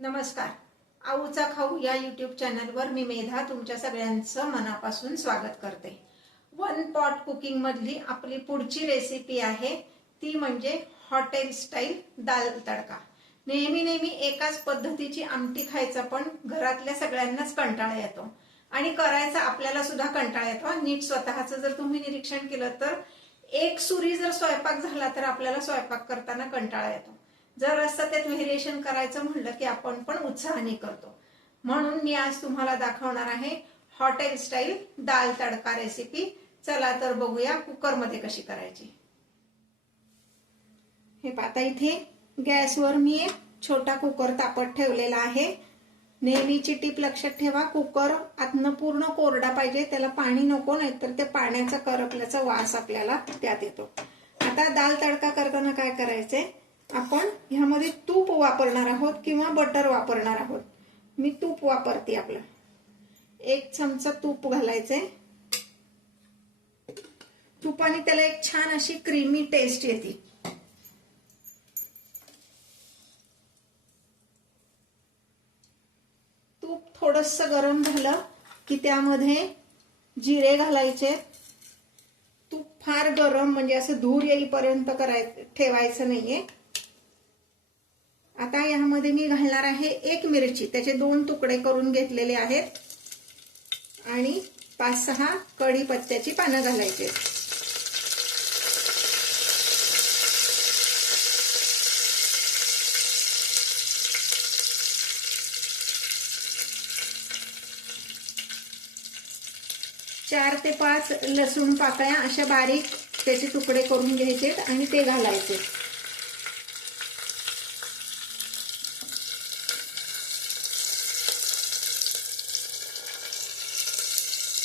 नमस्कार. आऊचा खाऊ या यूट्यूब चॅनलवर मी मेधा तुमच्या सगळ्यांचं मनापासून स्वागत करते. वन पॉट कुकिंग मधली आपली पुढची रेसिपी आहे ती म्हणजे हॉटेल स्टाईल दाल तडका. नेहमी एकाच पद्धतीची आमटी खायचा पण घरातल्या सगळ्यांनाच कंटाळा येतो आणि करायचा आपल्याला सुद्धा कंटाळा येतो. नीट स्वतःचं जर तुम्ही निरीक्षण केलं तर एक सुरी जर स्वयंपाक झाला तर आपल्याला स्वयंपाक करताना कंटाळा येतो. जर असं त्यात व्हेरिएशन करायचं म्हणलं की आपण पण उत्साहाने करतो. म्हणून मी आज तुम्हाला दाखवणार आहे हॉटेल स्टाईल दाल तडका रेसिपी. चला तर बघूया कुकरमध्ये कशी करायची. हे पाहता इथे गॅसवर मी एक छोटा कुकर तापत ठेवलेला आहे. नेहमीची टीप लक्षात ठेवा, कुकर आतनं पूर्ण कोरडा पाहिजे, त्याला पाणी नको, नाहीतर ते पाण्याचा करपल्याचा वास आपल्याला त्यात येतो. आता दाल तडका करताना काय करायचंय, आपण ह्यामध्ये तूप वापरणार आहोत किंवा बटर वापरणार आहोत. मी तूप वापरते. आपलं 1 चमचा तूप घालायचंय. तुपाने त्याला एक छान अशी क्रीमी टेस्ट येते. तूप थोडस गरम झालं की त्यामध्ये जिरे घालायचे. तूप फार गरम म्हणजे असं धूर येईपर्यंत ठेवायचं नाहीये. आता यामध्ये मी घालणार आहे 1 मिरची, त्याचे 2 तुकडे करून घेतलेले आहेत आणि 5-6 कढीपत्त्याची पानं घालायचे. चार ते 5 लसूण पाकळ्या अशा बारीक त्याचे तुकडे करून घ्यायचे आणि ते घालायचे.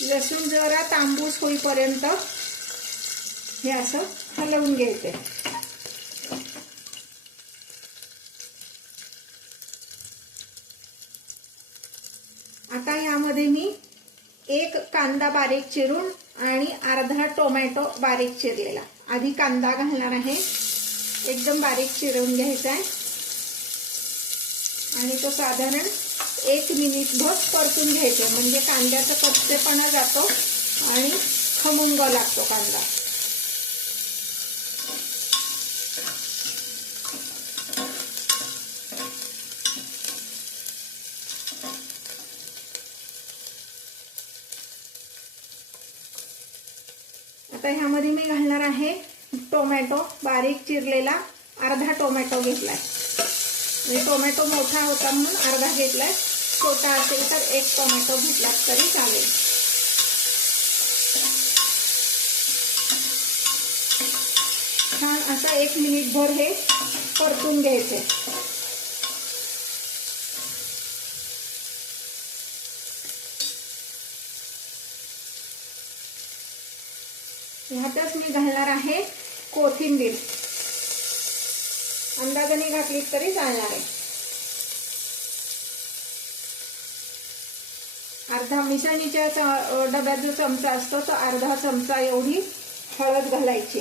लसूण जरा तांबूस होईपर्यंत हे असं हलवून घ्यायचे. आता यामध्ये मी 1 कांदा बारीक चिरून आणि अर्धा टोमॅटो बारीक चिरलेला. आधी कांदा घालणार आहे, एकदम बारीक चिरून घ्यायचा आहे आणि तो साधारण 1 मिनिटभर परतून घ्यायचं, म्हणजे कांद्याचा कच्चेपणा जातो आणि खमंग लागतो कांदा. आता ह्यामध्ये मी घालणार आहे टोमॅटो बारीक चिरलेला. अर्धा टोमॅटो घेतलाय, म्हणजे टोमॅटो मोठा होता म्हणून अर्धा घेतलाय. छोटा असेल तर 1 टोमॅटो घेतला तरी चालेल. छान असा 1 मिनिटभर हे परतून घ्यायचे. ह्यातच मी घालणार आहे कोथिंबीर. अंदाजाने घातली तरी चालणार आहे. अर्धा मिसळणीच्या डब्यात जो चमचा असतो तो अर्धा चमचा एवढी हळद घालायची.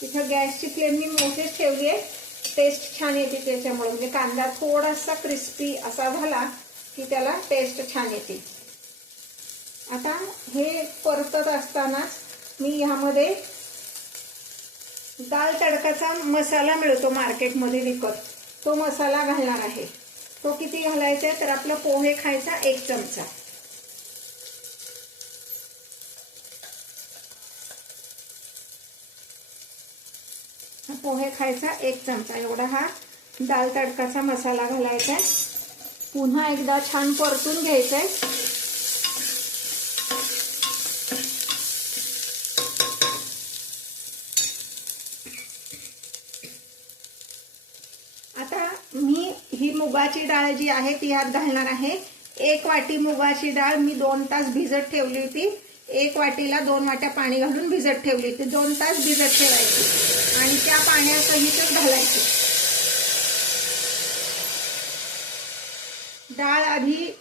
तिथं गॅसची फ्लेम मी मोठीच ठेवली आहे. टेस्ट छान येते त्याच्यामुळे, म्हणजे कांदा थोडासा क्रिस्पी असा झाला की त्याला टेस्ट छान येते. आता हे परतत असतानाच मी ह्यामध्ये दाल तडकाचा मसाला मिळतो मार्केटमध्ये विकत, तो मसाला घालणार आहे. तो किती घालायचा आहे तर आपला पोहे खायचा 1 चमचा. पोहे खायचा 1 चमचा एवढा हा दाल तडकाचा मसाला घालायचा आहे. पुन्हा एकदा छान परतून घ्यायचा आहे. आता मी ही मुगाची डाळ जी आहे ती यात घालणार आहे. 1 वाटी मुगाची डाळ मी 2 तास भिजत ठेवली होती. 1 वाटीला 2 वाट्या पाणी घालून भिजत ठेवली होती. 2 तास भिजत ठेवायची आणि त्या पाण्यासहितच घालायची. डाळ आधी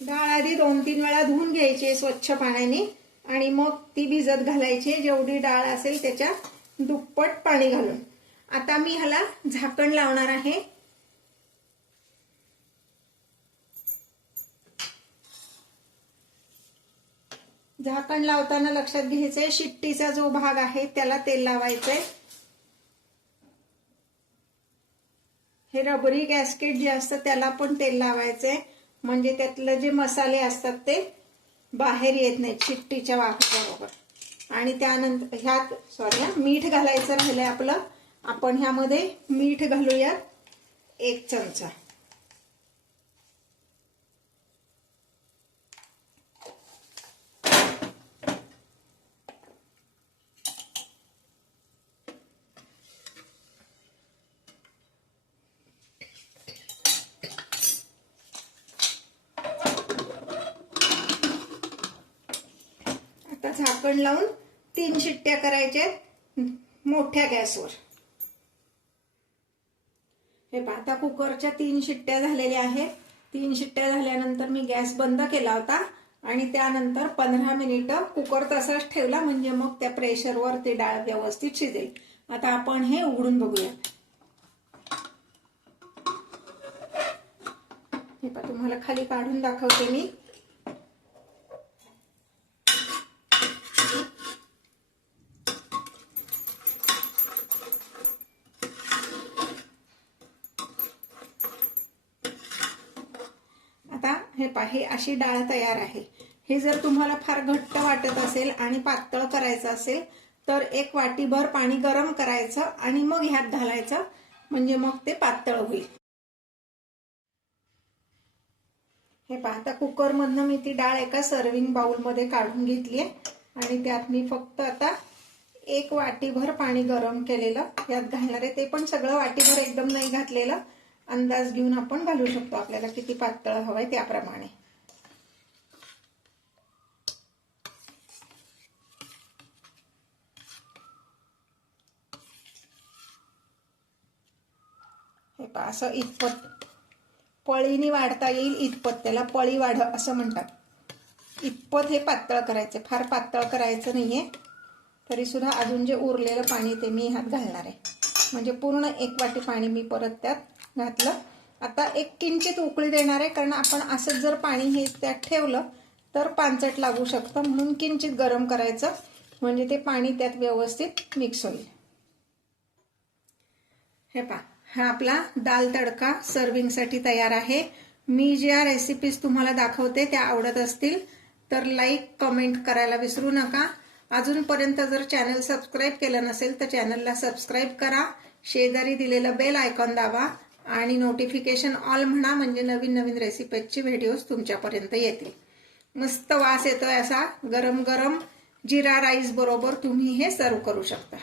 डाळ आधी 2-3 वेळा धुवून घ्यायची स्वच्छ पाण्याने आणि मग ती भिजत घालायची, जेवढी डाळ असेल त्याच्या दुप्पट पाणी घालून. आता मी ह्याला झाकण लावणार आहे. झाकण लावताना लक्षात घ्यायचंय शिट्टीचा जो भाग आहे त्याला तेल लावायचंय. हे रबरी गॅस्केट जे असतं त्याला पण तेल लावायचंय, म्हणजे त्यातले जे मसाले असतात ते बाहेर येत नाहीत शिट्टीच्या वाफेबरोबर. आणि त्यानंतर ह्यात मीठ घालायचं राहिलंय आपलं. आपण ह्यामध्ये मीठ घालूयात 1 चमचा. आता झाकण लावून 3 शिट्ट्या करायच्या मोठ्या गॅसवर. हे पहा, आता कुकरच्या 3 शिट्ट्या झालेल्या आहेत. 3 शिट्ट्या झाल्यानंतर मी गॅस बंद केला होता आणि त्यानंतर 15 मिनिटं कुकर तसाच ठेवला, म्हणजे मग त्या प्रेशरवर ते डाळ व्यवस्थित शिजेल. आता आपण हे उघडून बघूया. हे पहा, तुम्हाला खाली काढून दाखवते मी. हे पहा, ही अशी डाळ तयार आहे. हे जर तुम्हाला फार घट्ट वाटत असेल आणि पातळ करायचं असेल तर 1 वाटीभर पाणी गरम करायचं आणि मग ह्यात घालायचं, म्हणजे मग ते पातळ होईल. हे पहा, आता कुकर मधनं मी ती डाळ एका सर्विंग बाउल मध्ये काढून घेतली आणि त्यात मी फक्त आता 1 वाटीभर पाणी गरम केलेलं यात घालणार आहे. ते पण सगळं वाटीभर एकदम नाही घातलेलं, अंदाज घेऊन आपण घालू शकतो, आपल्याला किती पातळ हवंय त्याप्रमाणे. हे पहा, असं इतपत पळीने वाढता येईल इतपत, त्याला पळी वाढ असं म्हणतात. इतपत हे पातळ करायचे, फार पातळ करायचं नाहीये. तरी सुद्धा अजून जे उरलेलं पाणी ते मी ह्यात घालणार आहे, म्हणजे पूर्ण 1 वाटी पाणी मी परत त्यात घातलं. आता एक किंचित उकळी देणार आहे, कारण आपण असंच जर पाणी हे त्यात ठेवलं तर पांचट लागू शकतं, म्हणून किंचित गरम करायचं, म्हणजे ते पाणी त्यात व्यवस्थित मिक्स होईल. हे पहा, हा आपला दाल तडका सर्विंग साठी तयार आहे. मी ज्या रेसिपीज तुम्हाला दाखवते त्या आवडत असतील तर लाईक कमेंट करायला विसरू नका. अजूनपर्यंत जर चॅनल सबस्क्राईब केलं नसेल तर चॅनलला सबस्क्राईब करा. शेजारी दिलेलं बेल आयकॉन दाबा आणि नोटिफिकेशन ऑल म्हणा, म्हणजे नवीन नवीन रेसिपीजचे व्हिडिओज तुमच्यापर्यंत येतील. मस्त वास येतोय असा. गरम गरम जिरा राईस बरोबर तुम्ही हे सर्व करू शकता.